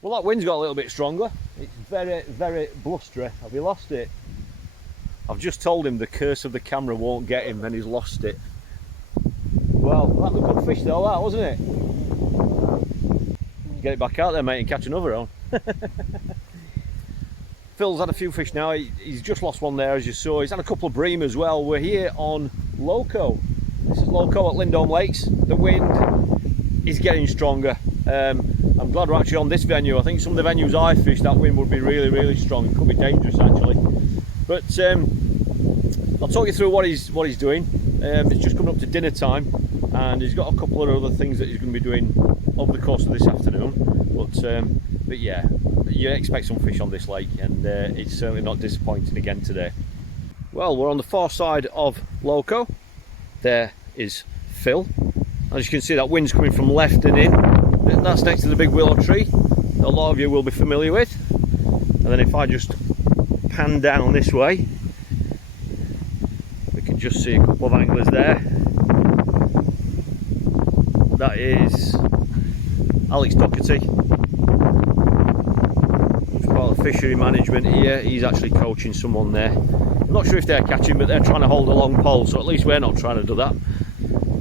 Well, that wind's got a little bit stronger. It's very, very blustery. Have you lost it? I've just told him the curse of the camera won't get him and he's lost it. Well, that was a good fish though, that, wasn't it? Get it back out there, mate, and catch another on. Phil's had a few fish now. He's just lost one there, as you saw. He's had a couple of bream as well. We're here on Loco. This is Loco at Lindholme Lakes. The wind is getting stronger. I'm glad we're actually on this venue. I think some of the venues I fished, that wind would be really, really strong. It could be dangerous actually. But I'll talk you through what he's doing. It's just coming up to dinner time, and he's got a couple of other things that he's going to be doing over the course of this afternoon. But yeah, you expect some fish on this lake, and it's certainly not disappointing again today. Well, we're on the far side of Loco. There is Phil. As you can see, that wind's coming from left and in. That's next to the big willow tree that a lot of you will be familiar with. And then if I just pan down this way, we can just see a couple of anglers there. That is Alex Doherty, part of fishery management here. He's actually coaching someone there. I'm not sure if they're catching, but they're trying to hold a long pole, so at least we're not trying to do that.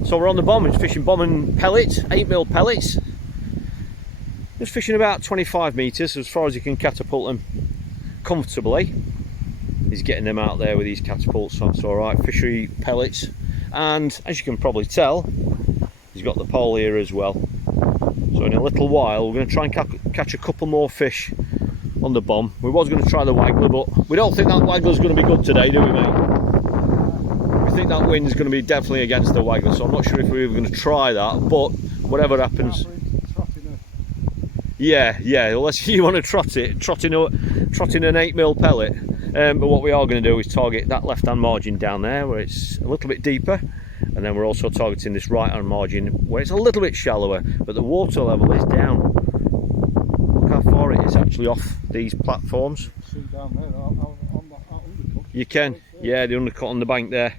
So we're on the bomb. It's fishing bomb and pellets, 8mm pellets. Just fishing about 25 metres, as far as you can catapult them comfortably. He's getting them out there with these catapults, so that's alright. Fishery pellets, and as you can probably tell, he's got the pole here as well. So in a little while we're going to try and catch a couple more fish on the bomb. We was going to try the waggler, but we don't think that waggler's going to be good today, do we, mate? We think that wind's going to be definitely against the waggler, so I'm not sure if we're even going to try that, but whatever happens. Yeah, unless you want to trotting an 8mm pellet. But what we are going to do is target that left hand margin down there where it's a little bit deeper, and then we're also targeting this right hand margin where it's a little bit shallower, but the water level is down. Look how far it is actually off these platforms. You can, yeah, the undercut on the bank there.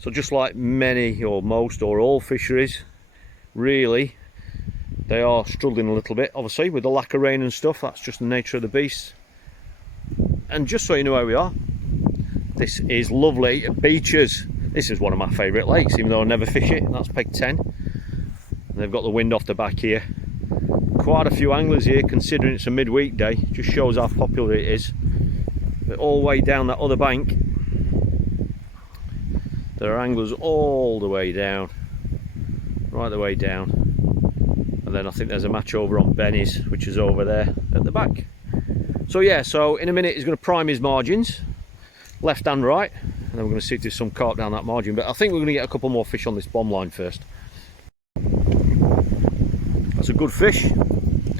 So just like many or most or all fisheries, really, they are struggling a little bit, obviously, with the lack of rain and stuff. That's just the nature of the beast. And just so you know where we are, this is lovely Beaches. This is one of my favourite lakes, even though I never fish it. That's peg 10. And they've got the wind off the back here. Quite a few anglers here, considering it's a midweek day. Just shows how popular it is. But all the way down that other bank, there are anglers all the way down, right the way down. And then I think there's a match over on Benny's, which is over there at the back. So yeah, so in a minute he's going to prime his margins, left and right, and then we're going to see if there's some carp down that margin. But I think we're going to get a couple more fish on this bomb line first. That's a good fish.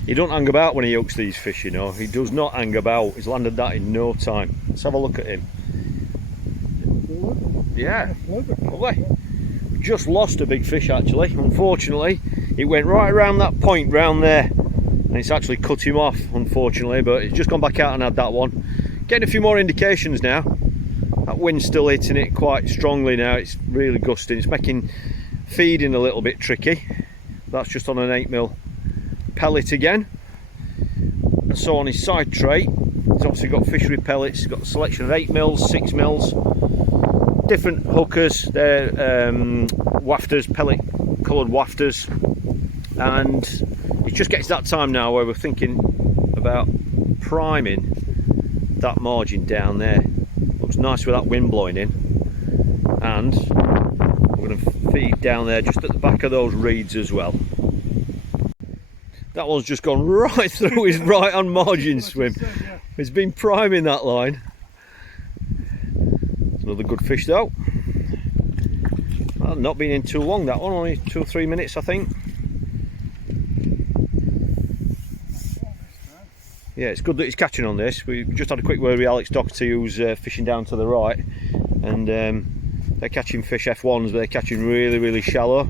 He don't hang about when he hooks these fish, you know. He does not hang about. He's landed that in no time. Let's have a look at him. Yeah, lovely. Just lost a big fish actually, unfortunately. It went right around that point round there, and it's actually cut him off, unfortunately, but it's just gone back out and had that one. Getting a few more indications now. That wind's still hitting it quite strongly now. It's really gusting. It's making feeding a little bit tricky. That's just on an 8mm pellet again. And so on his side tray, he's obviously got fishery pellets. He's got a selection of 8mm, 6mm, different hookers. They're wafters, pellet coloured wafters. And it just gets that time now where we're thinking about priming that margin down there. Looks nice with that wind blowing in, and we're going to feed down there just at the back of those reeds as well. That one's just gone right through his right hand margin swim. He's been priming that line. Another good fish though. Well, not been in too long, that one, only 2 or 3 minutes I think. Yeah, it's good that he's catching on this. We just had a quick word with Alex Doherty, who's fishing down to the right, and they're catching fish F1s, but they're catching really, really shallow.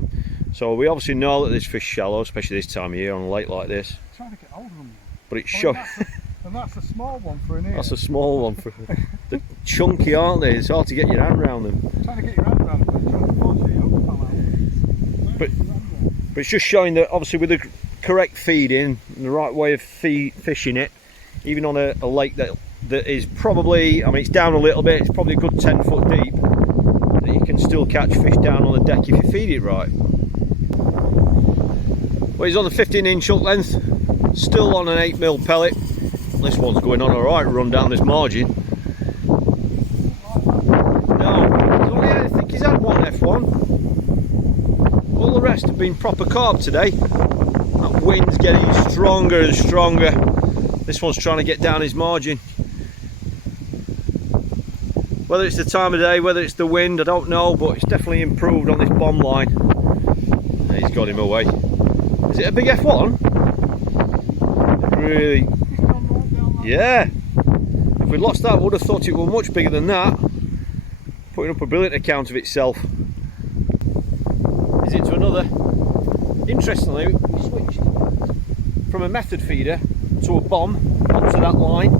So we obviously know that this fish shallow, especially this time of year on a lake like this. I'm trying to get hold of them. But it's showing. And that's a small one for an ear. That's a small one for. They're chunky, aren't they? It's hard to get your hand around them. I'm trying to get your hand around them, but trying to force it out. But it's just showing that obviously with the correct feeding and the right way of fishing it, even on a lake that is probably, I mean, it's down a little bit, it's probably a good 10 foot deep, that you can still catch fish down on the deck if you feed it right. Well, he's on the 15-inch hook length, still on an 8mm pellet. This one's going on alright, run down this margin. No, I think he's had one F1. All the rest have been proper carp today. That wind's getting stronger and stronger. This one's trying to get down his margin. Whether it's the time of day, whether it's the wind, I don't know, but it's definitely improved on this bomb line. He's got him away. Is it a big F1? Really? Yeah. If we'd lost that, I would have thought it were much bigger than that. Putting up a brilliant account of itself. Is into another. Interestingly, we switched from a method feeder to a bomb onto that line,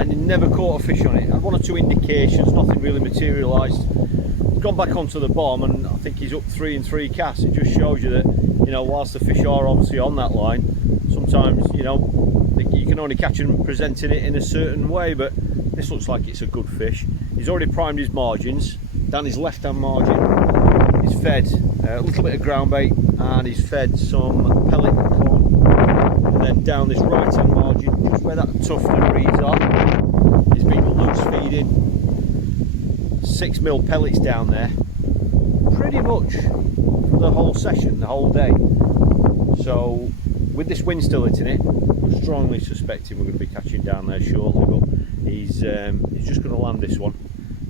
and he never caught a fish on it. Had one or two indications, nothing really materialised. He's gone back onto the bomb, and I think he's up 3 and 3 casts. It just shows you that, you know, whilst the fish are obviously on that line, sometimes, you know, you can only catch them presenting it in a certain way, but this looks like it's a good fish. He's already primed his margins. Down his left hand margin, he's fed a little bit of ground bait, and he's fed some pellet corn. And then down this right hand margin, just where that tuft of reeds are, he's been loose feeding 6mm pellets down there, pretty much for the whole session, the whole day. So with this wind still hitting it, I'm strongly suspecting we're going to be catching down there shortly, but he's just going to land this one,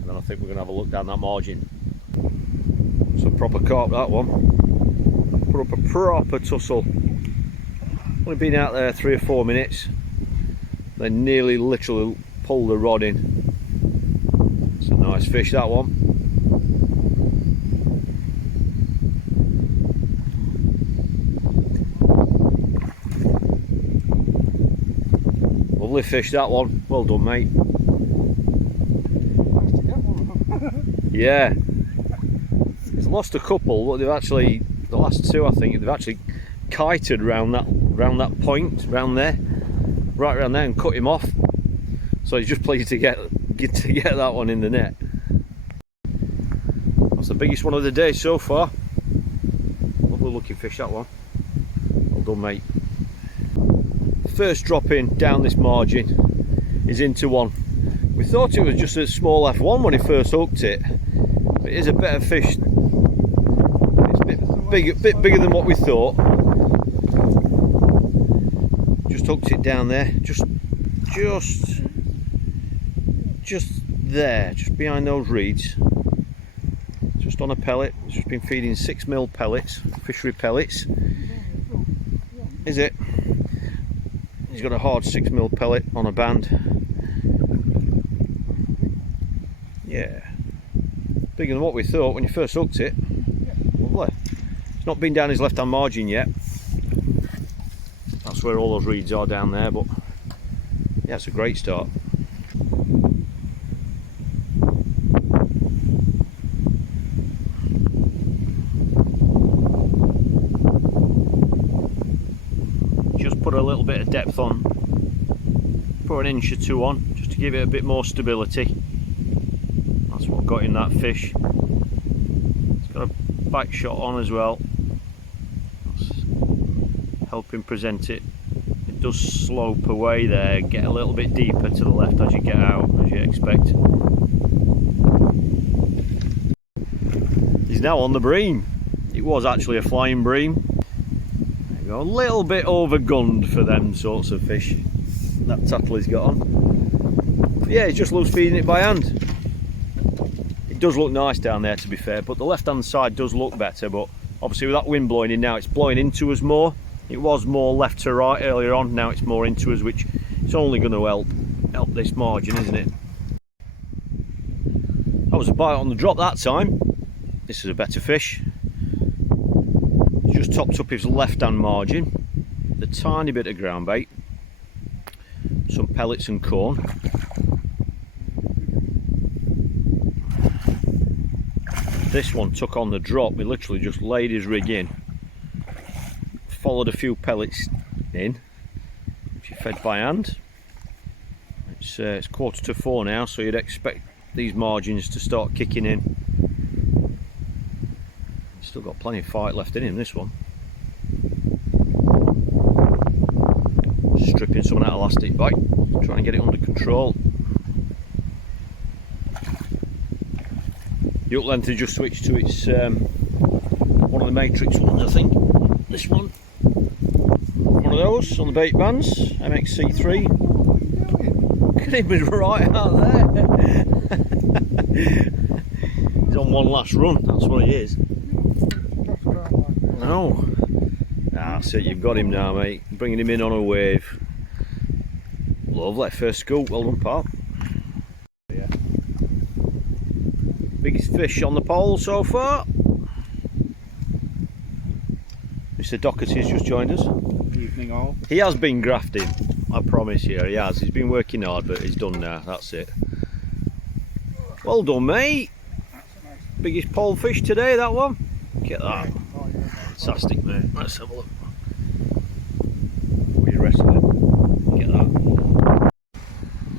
and then I think we're going to have a look down that margin. Some proper carp, that one. Put up a proper tussle. Only been out there 3 or 4 minutes. They nearly literally pulled the rod in. It's a nice fish, that one. Lovely fish, that one. Well done, mate. Yeah. He's lost a couple, but they've actually, the last 2 I think, they've actually kited round that point, round there, right around there, and cut him off. So he's just pleased to get that one in the net. That's the biggest one of the day so far. Lovely looking fish, that one. Well done, mate. First drop in down this margin is into one. We thought it was just a small F1 when he first hooked it, but it is a better fish. It's a bit bigger than what we thought. Just hooked it down there, just there, just behind those reeds, just on a pellet. It's just been feeding 6mm pellets, fishery pellets. Is it? He's got a hard 6mm pellet on a band. Yeah, bigger than what we thought when you first hooked it. Lovely. It's not been down his left hand margin yet. That's where all those reeds are down there, but yeah, it's a great start. Just put a little bit of depth on, put an inch or 2 on, just to give it a bit more stability. That's what got in that fish. It's got a back shot on as well. That's helping present it. It does slope away there, get a little bit deeper to the left as you get out, as you expect. He's now on the bream. It was actually a flying bream. There you go, a little bit overgunned for them sorts of fish, that tattle he's got on. But yeah, he's just loose feeding it by hand. It does look nice down there, to be fair, but the left hand side does look better, but obviously with that wind blowing in now, it's blowing into us more. It was more left to right earlier on, now it's more into us, which is only going to help this margin, isn't it? That was a bite on the drop that time. This is a better fish. He's just topped up his left hand margin, a tiny bit of ground bait, some pellets and corn. This one took on the drop. We literally just laid his rig in, followed a few pellets in, which are fed by hand. It's 3:45 now, so you'd expect these margins to start kicking in. Still got plenty of fight left in him, this one. Stripping some of that elastic bite, trying to get it under control. The hook length has just switched to its one of the matrix ones, I think. This one. One of those on the bait bands, MXC3. Look at him, he's right out there. He's on one last run, that's what he is. No. That's it, you've got him now, mate. Bringing him in on a wave. Lovely, first scoop, well done, pal. Yeah. Biggest fish on the pole so far. Mr. Doherty's just joined us. Evening all. He has been grafting, I promise you, he has. He's been working hard, but he's done now, that's it. Well done, mate. Biggest pole fish today, that one. Get that. Fantastic, mate. Let's have a look. What are you wrestling? Get that.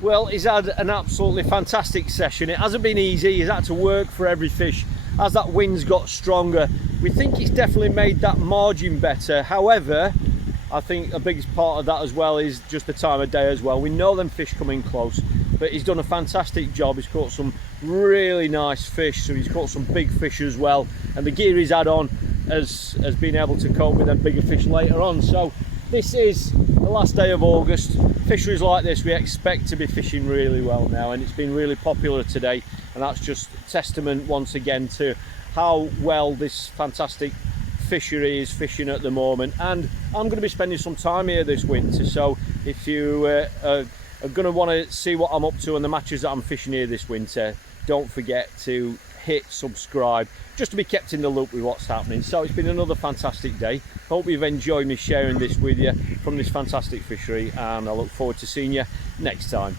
Well, he's had an absolutely fantastic session. It hasn't been easy. He's had to work for every fish. As that wind's got stronger, we think it's definitely made that margin better. However, I think a biggest part of that as well is just the time of day as well. We know them fish coming close, but he's done a fantastic job. He's caught some really nice fish, so he's caught some big fish as well, and the gear he's had on has been able to cope with them bigger fish later on. So this is the last day of August. Fisheries like this we expect to be fishing really well now, and it's been really popular today, and that's just testament once again to how well this fantastic fishery is fishing at the moment. And I'm going to be spending some time here this winter, so if you are going to want to see what I'm up to and the matches that I'm fishing here this winter, don't forget to hit subscribe just to be kept in the loop with what's happening. So it's been another fantastic day. Hope you've enjoyed me sharing this with you from this fantastic fishery, and I look forward to seeing you next time.